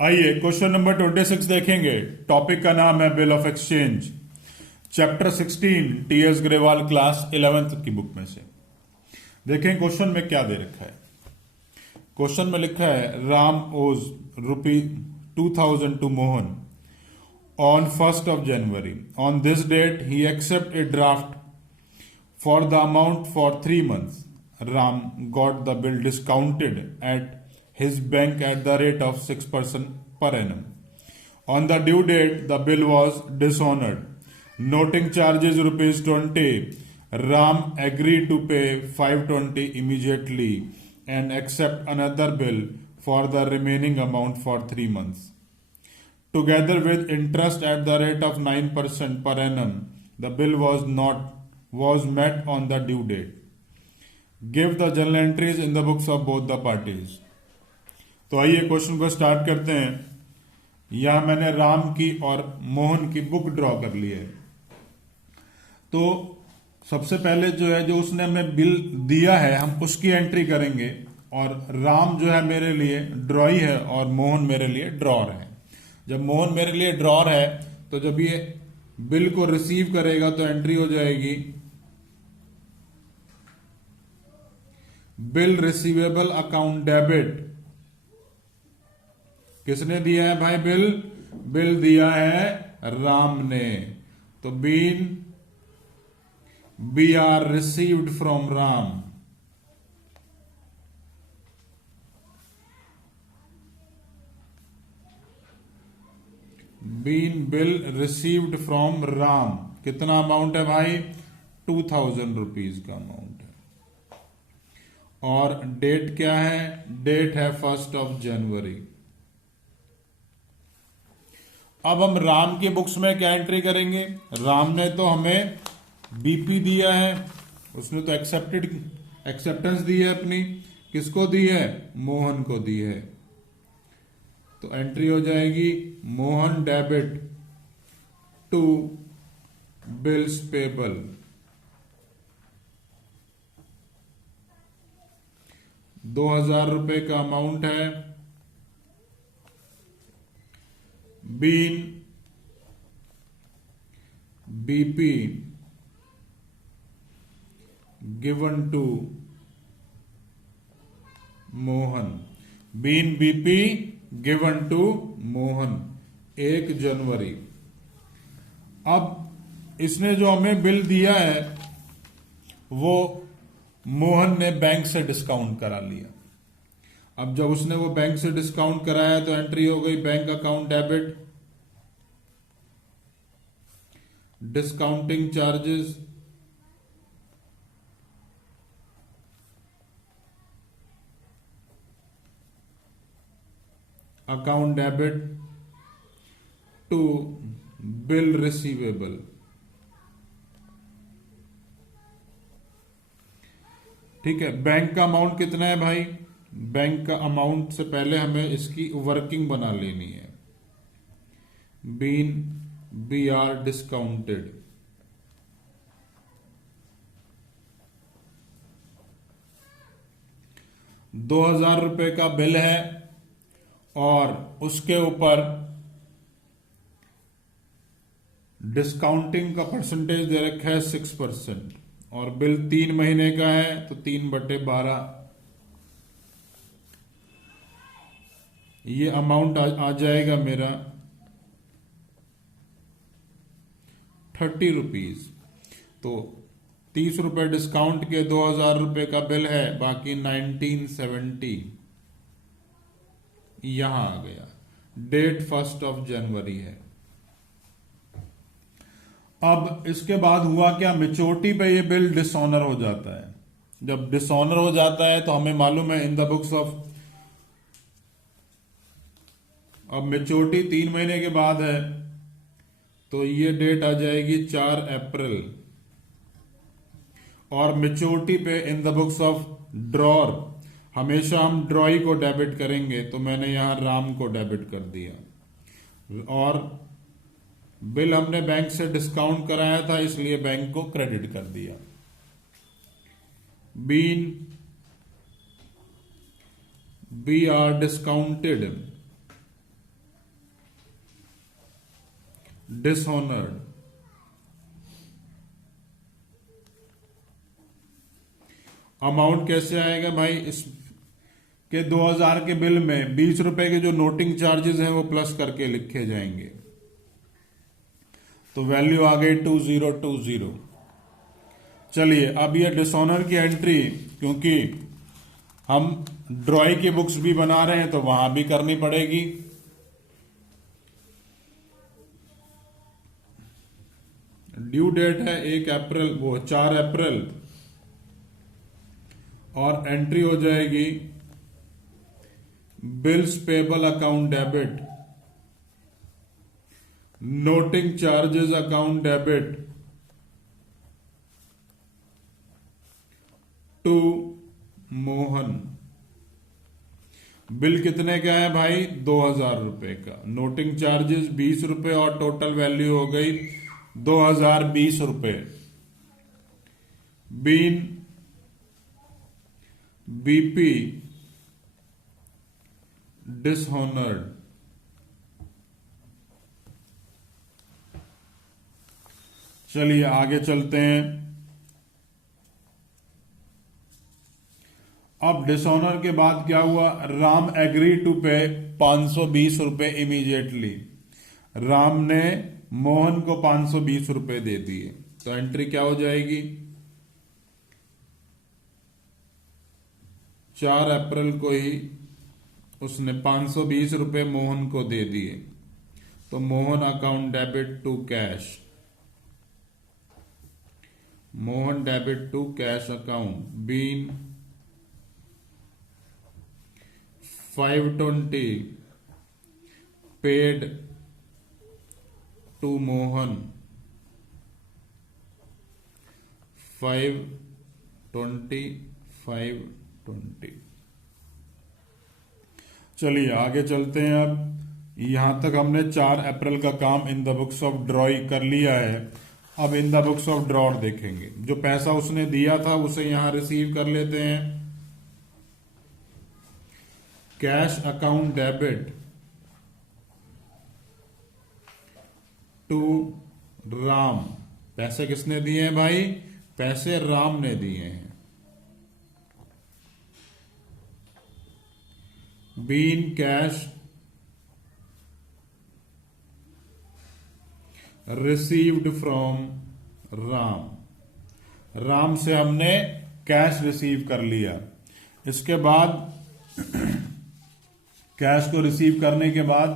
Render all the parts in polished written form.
आइए question number 26 देखेंगे। Topic का नाम है bill of exchange, chapter 16, TS Grewal class 11th की बुक में से। देखें क्वेश्चन में क्या दे रखा है। क्वेश्चन में लिखा है Ram owes ₹2000 to Mohan on 1st of January. On this date, he accept a draft for the amount for 3 months. Ram got the bill discounted at his bank at the rate of 6% per annum. On the due date, the bill was dishonored. Noting charges ₹20, Ram agreed to pay 520 immediately and accept another bill for the remaining amount for 3 months. Together with interest at the rate of 9% per annum, the bill was met on the due date. Give the journal entries in the books of both the parties. तो आइए question को start करते हैं। यहां मैंने राम की और मोहन की बुक ड्रॉ कर ली है। तो सबसे पहले जो है, जो उसने हमें बिल दिया है, हम उसकी एंट्री करेंगे। और राम जो है मेरे लिए ड्रॉई है और मोहन मेरे लिए ड्रॉर है। जब मोहन मेरे लिए ड्रॉर है तो जब ये बिल को रिसीव करेगा तो एंट्री हो जाएगी बिल रिसीवेबल अकाउंट डेबिट। किसने दिया है भाई बिल? बिल दिया है राम ने। तो B R received from Ram. Being bill received from Ram. कितना अमाउंट है भाई? 2000 रुपीज का अमाउंट है। और डेट क्या है? डेट है 1st of January। अब हम राम की बुक्स में क्या एंट्री करेंगे? राम ने तो हमें बीपी दिया है, उसने तो एक्सेप्टेंस दी है अपनी। किसको दी है? मोहन को दी है। तो एंट्री हो जाएगी Mohan debit to bills payable. ₹2000 का अमाउंट है। Being BP given to Mohan. Being BP given to Mohan 1 January. अब इसने जो हमें बिल दिया है वो मोहन ने बैंक से डिस्काउंट करा लिया। अब जब उसने वो बैंक से डिस्काउंट कराया तो एंट्री हो गई bank account debit, discounting charges, account debit to bill receivable. ठीक है, बैंक का अमाउंट कितना है भाई? बैंक का अमाउंट से पहले हमें इसकी वर्किंग बना लेनी है। Been B R discounted. ₹2000 का बिल है और उसके ऊपर डिस्काउंटिंग का परसेंटेज दे रखा है 6%। और बिल 3 महीने का है तो 3/12 ये अमाउंट आ जाएगा मेरा 30 रुपीज। तो 30 रुपए डिस्काउंट के ₹2000 का बिल है, बाकी 1970 यहां आ गया। डेट 1st of January है। अब इसके बाद हुआ क्या? मेच्योरिटी पे ये बिल डिसऑनर हो जाता है। जब डिसऑनर हो जाता है तो हमें मालूम है इन द बुक्स ऑफ, अब मेच्योरिटी 3 महीने के बाद है तो ये डेट आ जाएगी 4 अप्रैल। और मेच्योरिटी पे in the books of drawer हमेशा हम ड्रॉई को डेबिट करेंगे, तो मैंने यहां राम को डेबिट कर दिया। और बिल हमने बैंक से डिस्काउंट कराया था इसलिए बैंक को क्रेडिट कर दिया। Being B R discounted dishonoured. Amount कैसे आएगा भाई? इस के 2000 के बिल में 20 रुपए के जो नोटिंग चार्जेस हैं वो प्लस करके लिखे जाएंगे। तो वैल्यू आ गई 2020। चलिए अब ये डिसऑनर की एंट्री, क्योंकि हम ड्रॉई की बुक्स भी बना रहे हैं तो वहां भी करनी पड़ेगी। ड्यू डेट है 1 अप्रैल, वो 4 अप्रैल, और एंट्री हो जाएगी bills payable account debit, noting charges account debit to Mohan. Bill कितने का है भाई? 2000 रुपए का। नोटिंग चार्जेस 20 रुपए और टोटल वैल्यू हो गई 2020 रुपए। Being BP dishonoured. चलिए आगे चलते हैं। अब डिसऑनर के बाद क्या हुआ? राम एग्री टू पे 520 रुपए इमीडिएटली। राम ने मोहन को 520 रुपए दे दिए, तो एंट्री क्या हो जाएगी? 4 अप्रैल को ही उसने 520 रुपए मोहन को दे दिए, तो Mohan account debit to cash. Mohan debit to cash account. Being 520 paid to Mohan. 520। चलिए आगे चलते हैं। अब यहां तक हमने 4 अप्रैल का काम इन द बुक्स ऑफ ड्रॉई कर लिया है। अब in the books of drawer देखेंगे। जो पैसा उसने दिया था उसे यहां रिसीव कर लेते हैं। Cash account debit to Ram. पैसे किसने दिए हैं भाई? पैसे राम ने दिए हैं। Being cash received from Ram. Ram से हमने कैश रिसीव कर लिया। इसके बाद कैश को रिसीव करने के बाद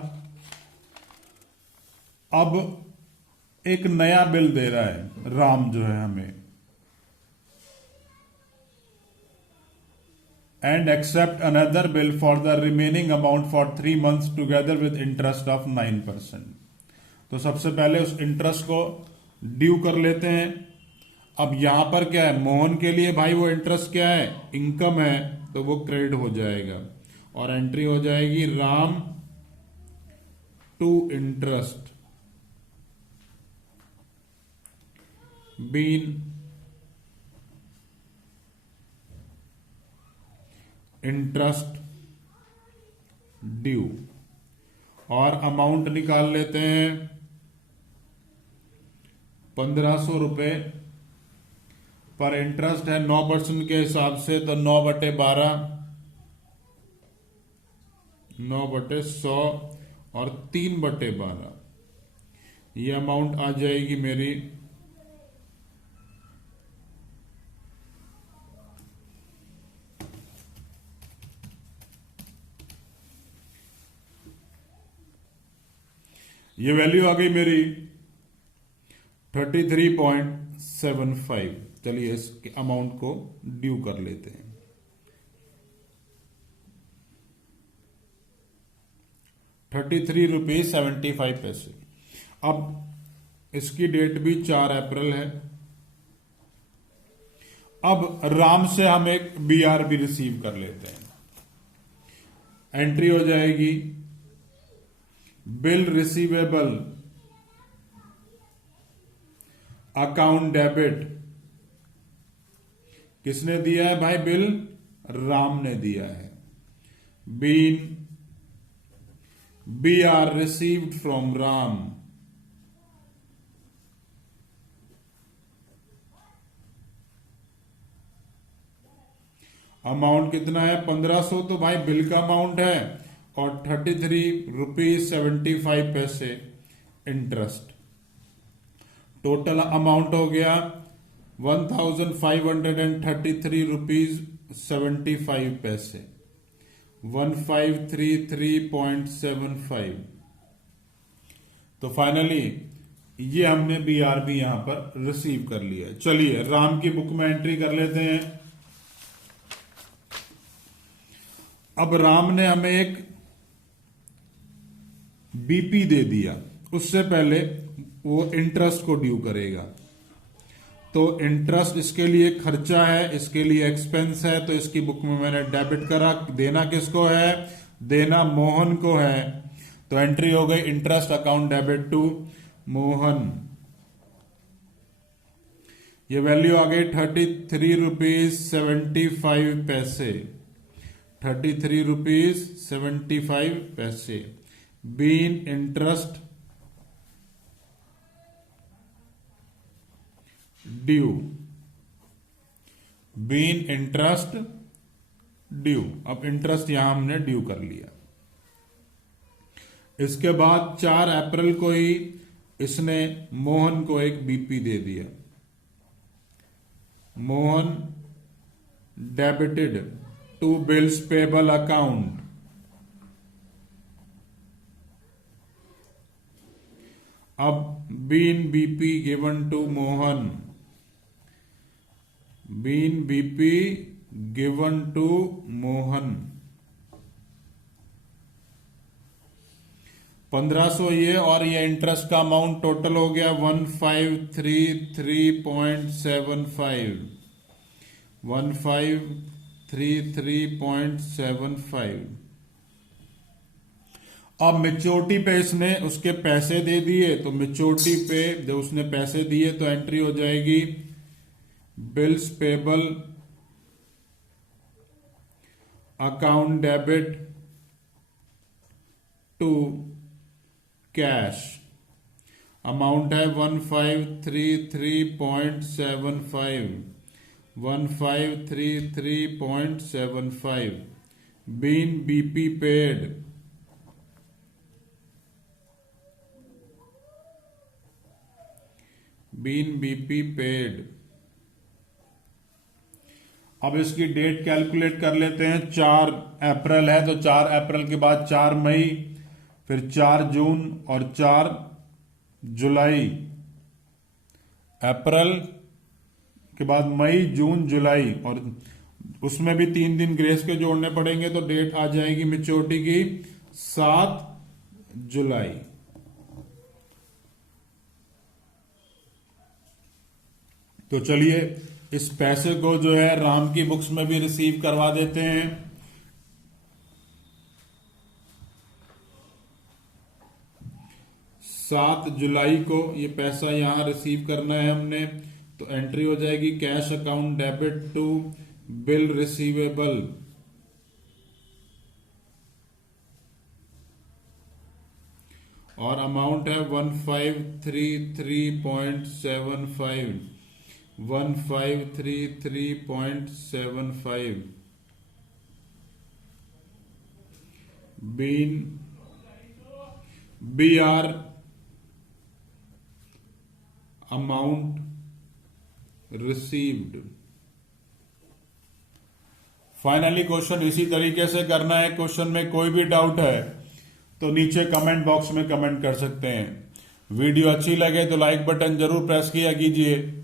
अब एक नया बिल दे रहा है राम जो है हमें। And accept another bill for the remaining amount for 3 months together with interest of 9%। तो सबसे पहले उस इंटरेस्ट को ड्यू कर लेते हैं। अब यहां पर क्या है? मोहन के लिए भाई वो इंटरेस्ट क्या है? इनकम है, तो वो क्रेडिट हो जाएगा और एंट्री हो जाएगी Ram to interest. Being interest due. और अमाउंट निकाल लेते हैं 1500 रुपए पर इंटरेस्ट है 9% के हिसाब से, तो 9/12, 9/100 और 3/12 ये अमाउंट आ जाएगी मेरी 33.75। चलिए इस अमाउंट को ड्यू कर लेते हैं। 33 रुपीज 75 पैसे। अब इसकी डेट भी 4 अप्रैल है। अब राम से हम एक BRB रिसीव कर लेते हैं। एंट्री हो जाएगी बिल रिसीवेबल अकाउंट डेबिट। किसने दिया है भाई बिल? राम ने दिया है। Being BR received from Ram amount कितना है 1500, तो भाई बिल का अमाउंट है, और 33 रुपीज 75 पैसे इंटरेस्ट। टोटल अमाउंट हो गया 1533 रुपीज 75 पैसे, 1533.75। तो फाइनली ये हमने BRB यहां पर रिसीव कर लिया है। चलिए राम की बुक में एंट्री कर लेते हैं। अब राम ने हमें एक BP दे दिया, उससे पहले वो इंटरेस्ट को ड्यू करेगा। तो इंटरेस्ट इसके लिए खर्चा है, इसके लिए एक्सपेंस है, तो इसकी बुक में मैंने डेबिट करा। देना किसको है? देना मोहन को है। तो एंट्री हो गई interest account debit to Mohan. ये वैल्यू आ गई 33 रुपीज 75 पैसे, 33 रुपीज 75 पैसे being interest due, being interest due. अब इंटरेस्ट यहां हमने ड्यू कर लिया। इसके बाद 4 अप्रैल को ही इसने मोहन को एक BP दे दिया। Mohan debited to bills payable account. अब being BP given to Mohan, being BP given to Mohan. 1500 ये, और ये इंटरेस्ट का अमाउंट टोटल हो गया 1533.75, 1533.75। अब मेच्योरिटी पे इसने उसके पैसे दे दिए, तो मेच्योरिटी पे जब उसने पैसे दिए तो एंट्री हो जाएगी bills payable account debit to cash. Amount है 1533.75, 1533.75 being BP paid. Being BP paid. अब इसकी डेट कैलकुलेट कर लेते हैं। 4 अप्रैल है, तो 4 अप्रैल के बाद 4 मई, फिर 4 जून और 4 जुलाई। अप्रैल के बाद मई, जून, जुलाई, और उसमें भी 3 दिन ग्रेस के जोड़ने पड़ेंगे, तो डेट आ जाएगी मैच्योरिटी की 7 जुलाई। तो चलिए इस पैसे को जो है राम की बुक्स में भी रिसीव करवा देते हैं। सात जुलाई को ये पैसा यहां रिसीव करना है हमने, तो एंट्री हो जाएगी cash account debit to bill receivable. और अमाउंट है 1533.75, 1533.75 being BR amount received. Finally question इसी तरीके से करना है। क्वेश्चन में कोई भी डाउट है तो नीचे कमेंट बॉक्स में कमेंट कर सकते हैं। वीडियो अच्छी लगे तो लाइक बटन जरूर प्रेस किया कीजिए,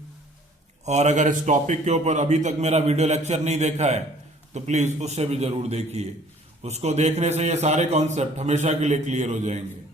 और अगर इस टॉपिक के ऊपर अभी तक मेरा वीडियो लेक्चर नहीं देखा है तो प्लीज उससे भी जरूर देखिए। उसको देखने से ये सारे कॉन्सेप्ट हमेशा के लिए क्लियर हो जाएंगे।